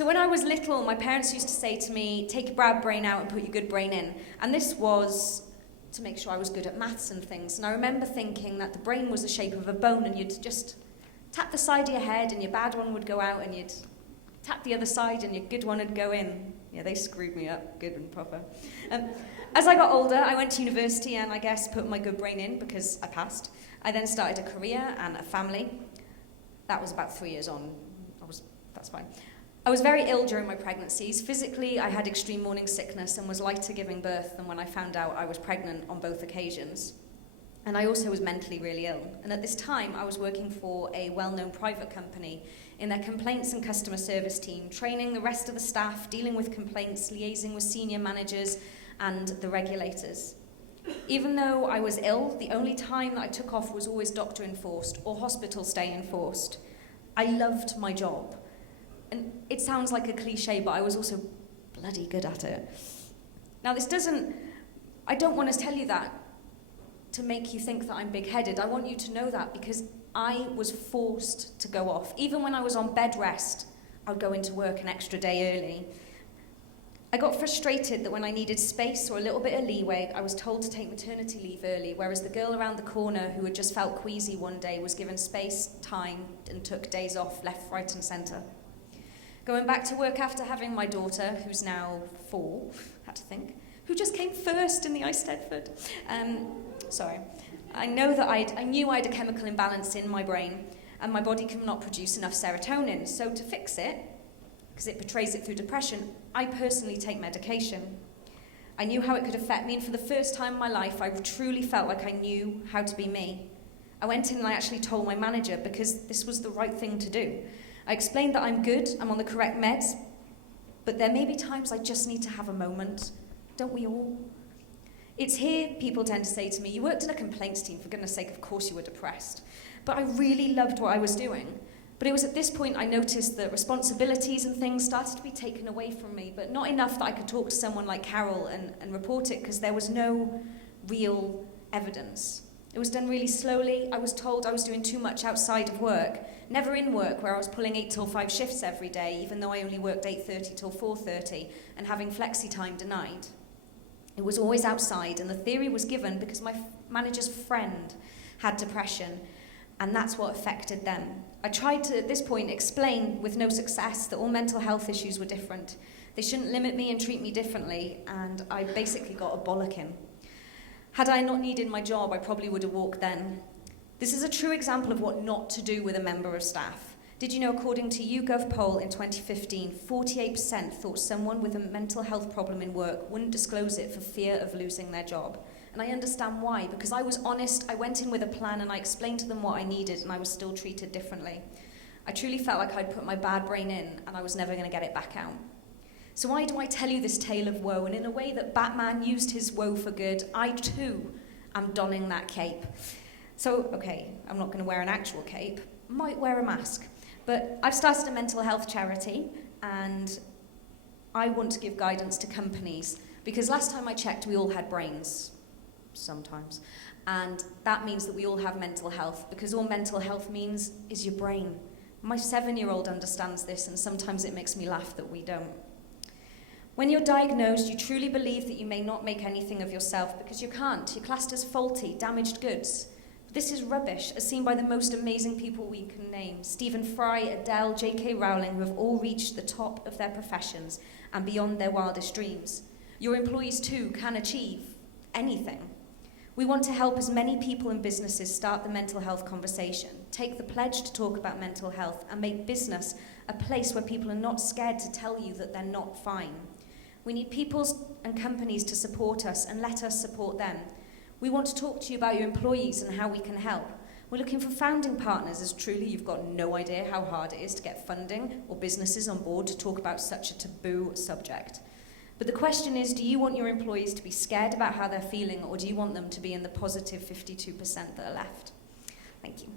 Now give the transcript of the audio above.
So when I was little, my parents used to say to me, take your bad brain out and put your good brain in. And this was to make sure I was good at maths and things. And I remember thinking that the brain was the shape of a bone, and you'd just tap the side of your head and your bad one would go out, and you'd tap the other side and your good one would go in. Yeah, they screwed me up, good and proper. As I got older, I went to university and I guess put my good brain in because I passed. I then started a career and a family. That was about 3 years on. That's fine. I was very ill during my pregnancies. Physically, I had extreme morning sickness and was lighter giving birth than when I found out I was pregnant on both occasions. And I also was mentally really ill. And at this time, I was working for a well-known private company in their complaints and customer service team, training the rest of the staff, dealing with complaints, liaising with senior managers and the regulators. Even though I was ill, the only time that I took off was always doctor enforced or hospital stay enforced. I loved my job. And it sounds like a cliche, but I was also bloody good at it. Now I don't want to tell you that to make you think that I'm big-headed. I want you to know that because I was forced to go off. Even when I was on bed rest, I would go into work an extra day early. I got frustrated that when I needed space or a little bit of leeway, I was told to take maternity leave early, whereas the girl around the corner who had just felt queasy one day was given space, time, and took days off, left, right, and centre. Going back to work after having my daughter, who's now 4, had to think, who just came first in the Eisteddfod. I knew I had a chemical imbalance in my brain, and my body could not produce enough serotonin. So to fix it, because it portrays it through depression, I personally take medication. I knew how it could affect me, and for the first time in my life, I truly felt like I knew how to be me. I went in and I actually told my manager because this was the right thing to do. I explained that I'm good, I'm on the correct meds, but there may be times I just need to have a moment. Don't we all? It's here people tend to say to me, you worked in a complaints team, for goodness sake, of course you were depressed. But I really loved what I was doing. But it was at this point I noticed that responsibilities and things started to be taken away from me, but not enough that I could talk to someone like Carol and report it, because there was no real evidence. It was done really slowly. I was told I was doing too much outside of work, never in work where I was pulling 8 till 5 shifts every day, even though I only worked 8:30 till 4:30, and having flexi time denied. It was always outside, and the theory was given because my manager's friend had depression, and that's what affected them. I tried to, at this point, explain with no success that all mental health issues were different. They shouldn't limit me and treat me differently, and I basically got a bollocking. Had I not needed my job, I probably would have walked then. This is a true example of what not to do with a member of staff. Did you know, according to YouGov poll in 2015, 48% thought someone with a mental health problem in work wouldn't disclose it for fear of losing their job? And I understand why, because I was honest, I went in with a plan and I explained to them what I needed, and I was still treated differently. I truly felt like I'd put my bad brain in and I was never going to get it back out. So why do I tell you this tale of woe? And in a way that Batman used his woe for good, I too am donning that cape. So, okay, I'm not going to wear an actual cape, might wear a mask. But I've started a mental health charity, and I want to give guidance to companies, because last time I checked, we all had brains, sometimes. And that means that we all have mental health, because all mental health means is your brain. My 7-year-old understands this, and sometimes it makes me laugh that we don't. When you're diagnosed, you truly believe that you may not make anything of yourself because you can't. You're classed as faulty, damaged goods. This is rubbish, as seen by the most amazing people we can name. Stephen Fry, Adele, J.K. Rowling, who have all reached the top of their professions and beyond their wildest dreams. Your employees too can achieve anything. We want to help as many people and businesses start the mental health conversation, take the pledge to talk about mental health, and make business a place where people are not scared to tell you that they're not fine. We need people and companies to support us and let us support them. We want to talk to you about your employees and how we can help. We're looking for founding partners, as truly you've got no idea how hard it is to get funding or businesses on board to talk about such a taboo subject. But the question is, do you want your employees to be scared about how they're feeling, or do you want them to be in the positive 52% that are left? Thank you.